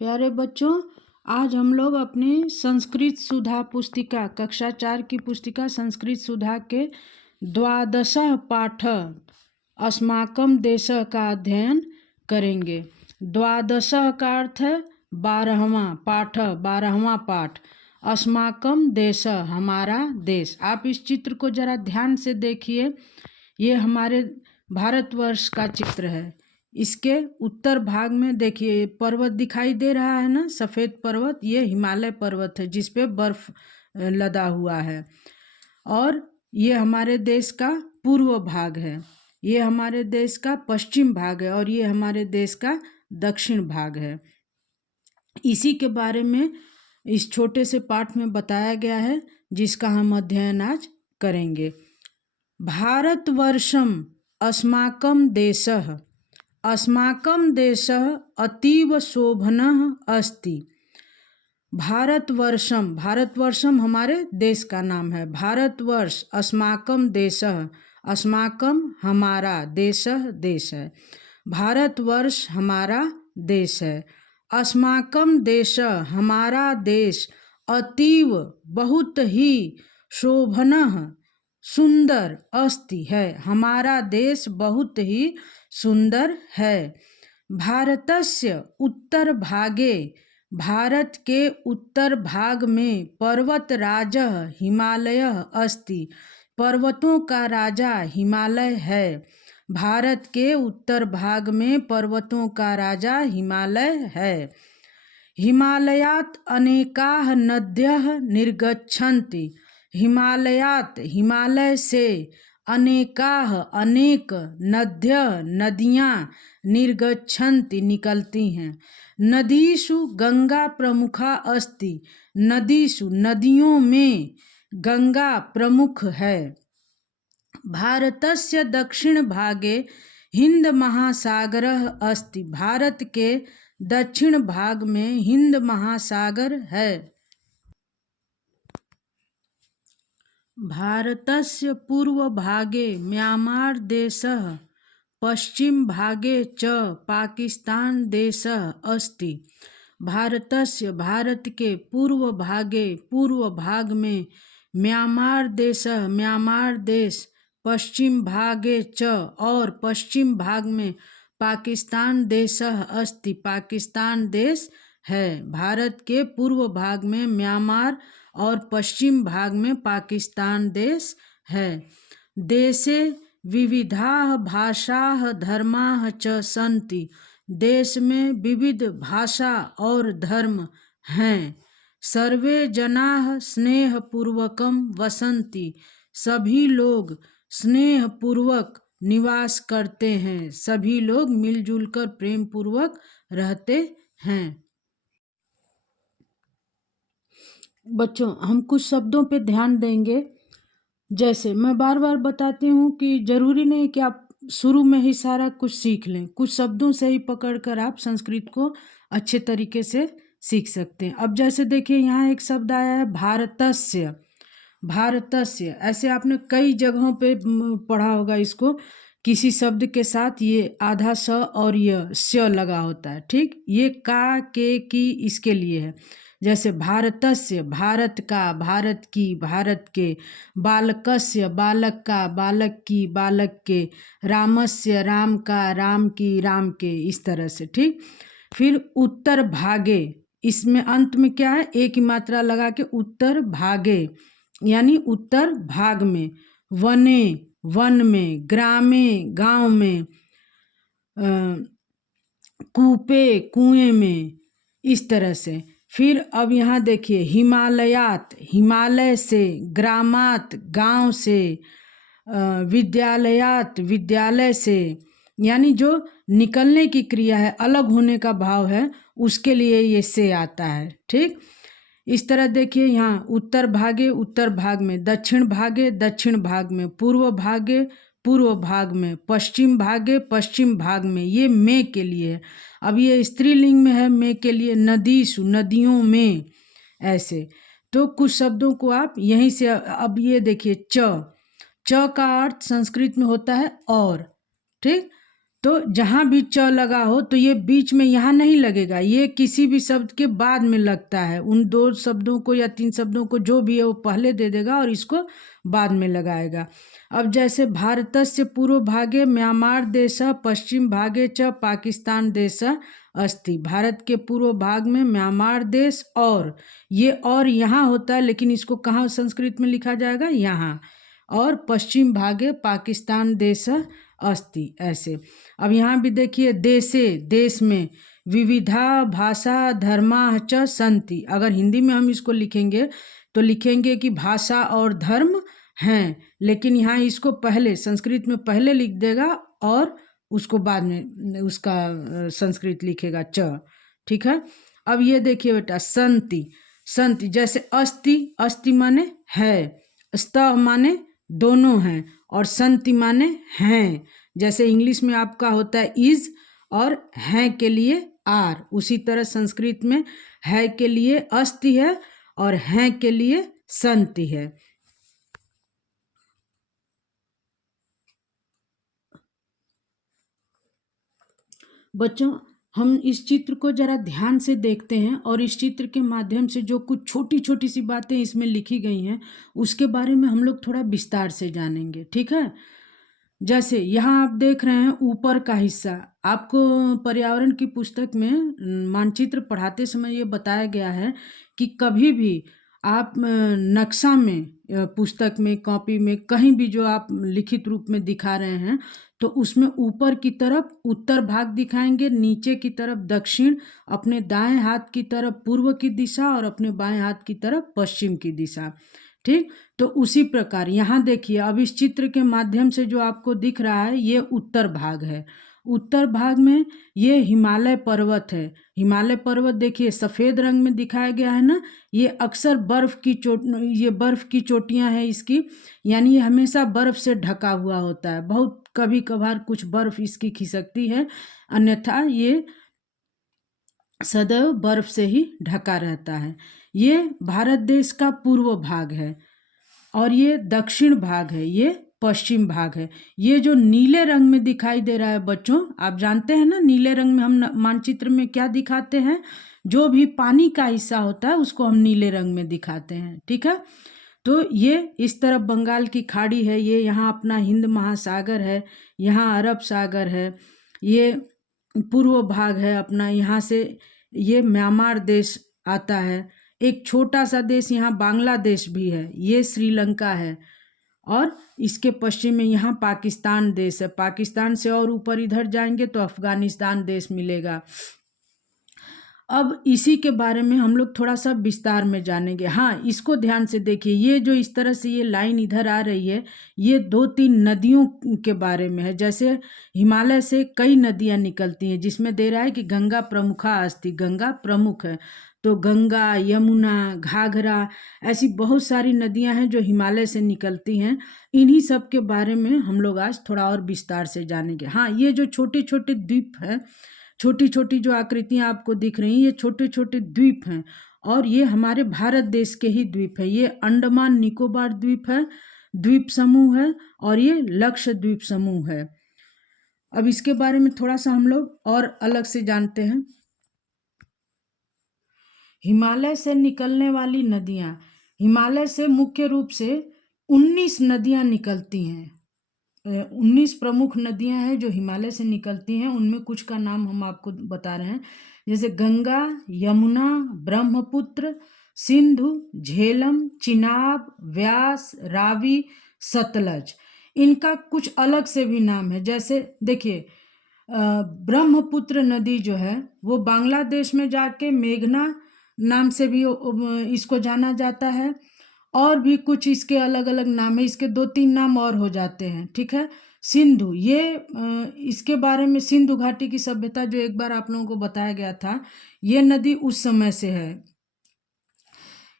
प्यारे बच्चों, आज हम लोग अपनी संस्कृत सुधा पुस्तिका कक्षा 4 की पुस्तिका संस्कृत सुधा के द्वादशः पाठ अस्माकं देशः का अध्ययन करेंगे। द्वादशः का अर्थ है 12वां पाठ, 12वां पाठ। अस्माकं देशः हमारा देश। आप इस चित्र को जरा ध्यान से देखिए। ये हमारे भारतवर्ष का चित्र है। इसके उत्तर भाग में देखिए पर्वत दिखाई दे रहा है ना, सफ़ेद पर्वत। ये हिमालय पर्वत है जिस पे बर्फ लदा हुआ है। और ये हमारे देश का पूर्व भाग है, ये हमारे देश का पश्चिम भाग है और ये हमारे देश का दक्षिण भाग है। इसी के बारे में इस छोटे से पाठ में बताया गया है जिसका हम अध्ययन आज करेंगे। भारतवर्षम अस्माकं देशः, अस्माकं देशः अतीव शोभनः अस्ति। भारतवर्षम, भारतवर्षम हमारे देश का नाम है। भारतवर्ष, अस्माकं देशः, अस्माकं हमारा, देशः देश है। भारतवर्ष हमारा देश है। अस्माकं देशः हमारा देश अतीव बहुत ही शोभनः सुंदर अस्ति है, हमारा देश बहुत ही सुंदर है। भारतस्य उत्तर भागे, भारत के उत्तर भाग में पर्वतराजः हिमालयः अस्ति, पर्वतों का राजा हिमालय है। भारत के उत्तर भाग में पर्वतों का राजा हिमालय है। हिमालयात् अनेकाः नद्यः निर्गच्छन्ति, हिमालयात हिमालय से अनेकाः अनेक नद्यः नदियाँ निर्गच्छन्ति निकलती हैं। नदीषु गंगा प्रमुखा अस्ति, नदीषु नदियों में गंगा प्रमुख है। भारतस्य दक्षिण भागे हिंद महासागरः अस्ति, भारत के दक्षिण भाग में हिंद महासागर है। भारतस्य पूर्वभागे म्यांमार देशः, पश्चिम भागे च पाकिस्तान देशः अस्ति। भारतस्य भारत के पूर्व भागे, पूर्व भाग में म्यांमार देशः म्यांमार देश, पश्चिम भागे च और पश्चिम भाग में पाकिस्तान देशः अस्ति, पाकिस्तान देश है। भारत के पूर्व भाग में म्यांमार और पश्चिम भाग में पाकिस्तान देश है। देशे विविधाः भाषाः धर्माः च सन्ति, देश में विविध भाषा और धर्म हैं। सर्वे जनाः स्नेहपूर्वकं वसन्ति, सभी लोग स्नेहपूर्वक निवास करते हैं, सभी लोग मिलजुल कर प्रेम पूर्वक रहते हैं। बच्चों, हम कुछ शब्दों पे ध्यान देंगे। जैसे मैं बार बार बताती हूँ कि ज़रूरी नहीं कि आप शुरू में ही सारा कुछ सीख लें, कुछ शब्दों से ही पकड़कर आप संस्कृत को अच्छे तरीके से सीख सकते हैं। अब जैसे देखिए यहाँ एक शब्द आया है भारतस्य, भारतस्य। ऐसे आपने कई जगहों पे पढ़ा होगा इसको, किसी शब्द के साथ ये आधा स और यह स्य लगा होता है। ठीक, ये का के की इसके लिए है। जैसे भारतस्य, भारत का, भारत की, भारत के। बालकस्य, बालक का, बालक की, बालक के। रामस्य, राम का, राम की, राम के, इस तरह से। ठीक, फिर उत्तर भागे, इसमें अंत में क्या है, एक ही मात्रा लगा के उत्तर भागे यानी उत्तर भाग में। वने, वन में। ग्रामे, गांव में। कूपे, कुएं में, इस तरह से। फिर अब यहाँ देखिए हिमालयात, हिमालय से। ग्रामात, गांव से। विद्यालयात, विद्यालय से। यानी जो निकलने की क्रिया है, अलग होने का भाव है, उसके लिए ये से आता है। ठीक, इस तरह देखिए यहाँ उत्तर भागे, उत्तर भाग में। दक्षिण भागे, दक्षिण भाग में। पूर्व भागे, पूर्व भाग में। पश्चिम भागे, पश्चिम भाग में। ये में के लिए है। अब ये स्त्रीलिंग में है, में के लिए। नदीसु, नदियों में। ऐसे तो कुछ शब्दों को आप यहीं से। अब ये देखिए च, च का अर्थ संस्कृत में होता है और। ठीक, तो जहाँ भी च लगा हो तो ये बीच में यहाँ नहीं लगेगा, ये किसी भी शब्द के बाद में लगता है। उन 2 शब्दों को या 3 शब्दों को जो भी है वो पहले दे देगा और इसको बाद में लगाएगा। अब जैसे भारतस्य पूर्व भागे म्यांमार देशः पश्चिम भागे च पाकिस्तान देशः अस्ति। भारत के पूर्व भाग में म्यांमार देश, और ये और यहाँ होता है लेकिन इसको कहाँ संस्कृत में लिखा जाएगा, यहाँ। और पश्चिम भागे पाकिस्तान देशः अस्ति, ऐसे। अब यहाँ भी देखिए देशे, देश में, विविधा भाषा धर्मा च सन्ति। अगर हिंदी में हम इसको लिखेंगे तो लिखेंगे कि भाषा और धर्म हैं, लेकिन यहाँ इसको पहले संस्कृत में पहले लिख देगा और उसको बाद में उसका संस्कृत लिखेगा च, ठीक है। अब ये देखिए बेटा सन्ति, सन्ति जैसे अस्ति, अस्ति माने है, स्त माने दोनों हैं, और सन्ति माने हैं। जैसे इंग्लिश में आपका होता है इज और हैं के लिए आर, उसी तरह संस्कृत में है के लिए अस्ति है और हैं के लिए सन्ति है। बच्चों, हम इस चित्र को जरा ध्यान से देखते हैं और इस चित्र के माध्यम से जो कुछ छोटी छोटी सी बातें इसमें लिखी गई हैं उसके बारे में हम लोग थोड़ा विस्तार से जानेंगे, ठीक है। जैसे यहाँ आप देख रहे हैं ऊपर का हिस्सा, आपको पर्यावरण की पुस्तक में मानचित्र पढ़ाते समय ये बताया गया है कि कभी भी आप नक्शा में, पुस्तक में, कॉपी में, कहीं भी जो आप लिखित रूप में दिखा रहे हैं तो उसमें ऊपर की तरफ उत्तर भाग दिखाएंगे, नीचे की तरफ दक्षिण, अपने दाएं हाथ की तरफ पूर्व की दिशा और अपने बाएं हाथ की तरफ पश्चिम की दिशा, ठीक। तो उसी प्रकार यहाँ देखिए, अब इस चित्र के माध्यम से जो आपको दिख रहा है ये उत्तर भाग है। उत्तर भाग में ये हिमालय पर्वत है। हिमालय पर्वत देखिए सफ़ेद रंग में दिखाया गया है ना, ये अक्सर ये बर्फ़ की चोटियाँ हैं इसकी, यानी ये हमेशा बर्फ़ से ढका हुआ होता है। बहुत कभी कभार कुछ बर्फ़ इसकी खिसकती है, अन्यथा ये सदैव बर्फ़ से ही ढका रहता है। ये भारत देश का पूर्व भाग है और ये दक्षिण भाग है, ये पश्चिम भाग है। ये जो नीले रंग में दिखाई दे रहा है बच्चों, आप जानते हैं ना नीले रंग में हम मानचित्र में क्या दिखाते हैं, जो भी पानी का हिस्सा होता है उसको हम नीले रंग में दिखाते हैं, ठीक है। तो ये इस तरफ बंगाल की खाड़ी है, ये यहाँ अपना हिंद महासागर है, यहाँ अरब सागर है, ये पूर्व भाग है अपना, यहाँ से ये म्यांमार देश आता है। एक छोटा सा देश यहाँ बांग्लादेश भी है, ये श्रीलंका है, और इसके पश्चिम में यहाँ पाकिस्तान देश है। पाकिस्तान से और ऊपर इधर जाएंगे तो अफगानिस्तान देश मिलेगा। अब इसी के बारे में हम लोग थोड़ा सा विस्तार में जानेंगे। हाँ, इसको ध्यान से देखिए, ये जो इस तरह से ये लाइन इधर आ रही है, ये 2-3 नदियों के बारे में है। जैसे हिमालय से कई नदियाँ निकलती हैं, जिसमें दे रहा है कि गंगा प्रमुखा अस्ति, गंगा प्रमुख है। तो गंगा, यमुना, घाघरा, ऐसी बहुत सारी नदियाँ हैं जो हिमालय से निकलती हैं। इन्हीं सब के बारे में हम लोग आज थोड़ा और विस्तार से जानेंगे। हाँ, ये जो छोटे छोटे द्वीप हैं, छोटी छोटी जो आकृतियाँ आपको दिख रही हैं, ये छोटे छोटे द्वीप हैं और ये हमारे भारत देश के ही द्वीप है। ये अंडमान निकोबार द्वीप है, द्वीप समूह है, और ये लक्षद्वीप समूह है। अब इसके बारे में थोड़ा सा हम लोग और अलग से जानते हैं। हिमालय से निकलने वाली नदियाँ, हिमालय से मुख्य रूप से 19 नदियाँ निकलती हैं। 19 प्रमुख नदियां हैं जो हिमालय से निकलती हैं। उनमें कुछ का नाम हम आपको बता रहे हैं, जैसे गंगा, यमुना, ब्रह्मपुत्र, सिंधु, झेलम, चिनाब, व्यास, रावी, सतलज। इनका कुछ अलग से भी नाम है। जैसे देखिए, ब्रह्मपुत्र नदी जो है वो बांग्लादेश में जाके मेघना नाम से भी इसको जाना जाता है, और भी कुछ इसके अलग अलग नाम है, इसके 2-3 नाम और हो जाते हैं, ठीक है। सिंधु, ये इसके बारे में सिंधु घाटी की सभ्यता जो एक बार आप लोगों को बताया गया था, ये नदी उस समय से है।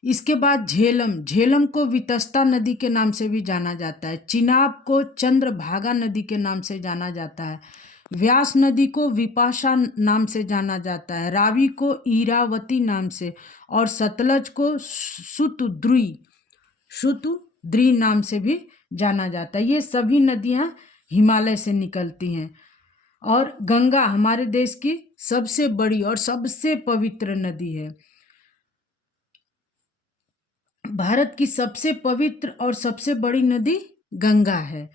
इसके बाद झेलम, झेलम को वितस्ता नदी के नाम से भी जाना जाता है। चिनाब को चंद्रभागा नदी के नाम से जाना जाता है। व्यास नदी को विपाशा नाम से जाना जाता है। रावी को ईरावती नाम से, और सतलज को शुतुद्री नाम से भी जाना जाता है। ये सभी नदियाँ हिमालय से निकलती हैं। और गंगा हमारे देश की सबसे बड़ी और सबसे पवित्र नदी है। भारत की सबसे पवित्र और सबसे बड़ी नदी गंगा है।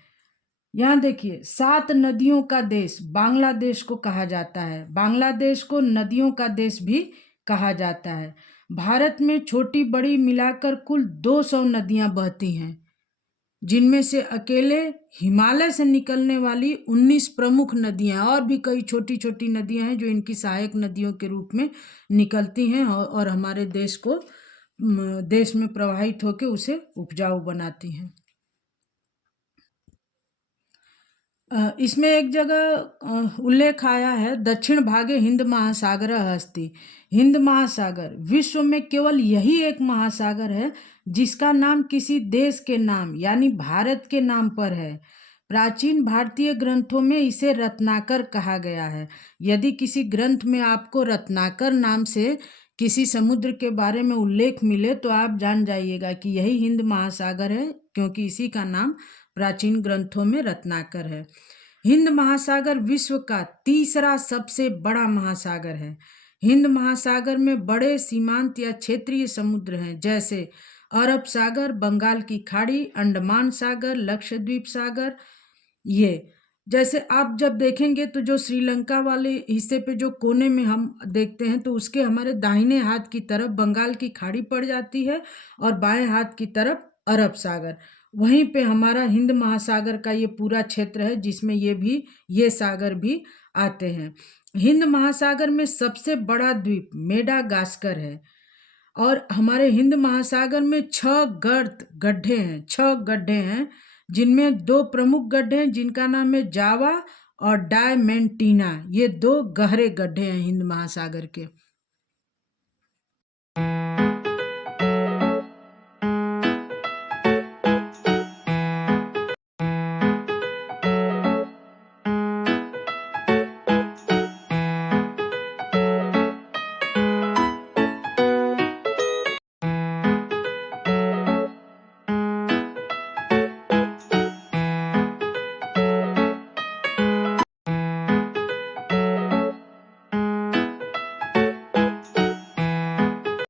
यहाँ देखिए, 7 नदियों का देश बांग्लादेश को कहा जाता है। बांग्लादेश को नदियों का देश भी कहा जाता है। भारत में छोटी बड़ी मिलाकर कुल 200 नदियां बहती हैं, जिनमें से अकेले हिमालय से निकलने वाली 19 प्रमुख नदियां, और भी कई छोटी छोटी नदियां हैं जो इनकी सहायक नदियों के रूप में निकलती हैं और हमारे देश में प्रवाहित होकर उसे उपजाऊ बनाती हैं। इसमें एक जगह उल्लेख आया है, दक्षिण भागे हिंद महासागर अस्ति। हिंद महासागर विश्व में केवल यही एक महासागर है जिसका नाम किसी देश के नाम यानी भारत के नाम पर है। प्राचीन भारतीय ग्रंथों में इसे रत्नाकर कहा गया है। यदि किसी ग्रंथ में आपको रत्नाकर नाम से किसी समुद्र के बारे में उल्लेख मिले तो आप जान जाइएगा कि यही हिंद महासागर है, क्योंकि इसी का नाम प्राचीन ग्रंथों में रत्नाकर है। हिंद महासागर विश्व का तीसरा सबसे बड़ा महासागर है। हिंद महासागर में बड़े सीमांत या क्षेत्रीय समुद्र हैं, जैसे अरब सागर, बंगाल की खाड़ी, अंडमान सागर, लक्षद्वीप सागर। ये जैसे आप जब देखेंगे तो जो श्रीलंका वाले हिस्से पे जो कोने में हम देखते हैं तो उसके हमारे दाहिने हाथ की तरफ बंगाल की खाड़ी पड़ जाती है और बाएं हाथ की तरफ अरब सागर। वहीं पे हमारा हिंद महासागर का ये पूरा क्षेत्र है जिसमें ये सागर भी आते हैं। हिंद महासागर में सबसे बड़ा द्वीप मेडागास्कर है और हमारे हिंद महासागर में 6 गड्ढे हैं जिनमें 2 प्रमुख गड्ढे हैं जिनका नाम है जावा और डायमेंटीना। ये 2 गहरे गड्ढे हैं हिंद महासागर के।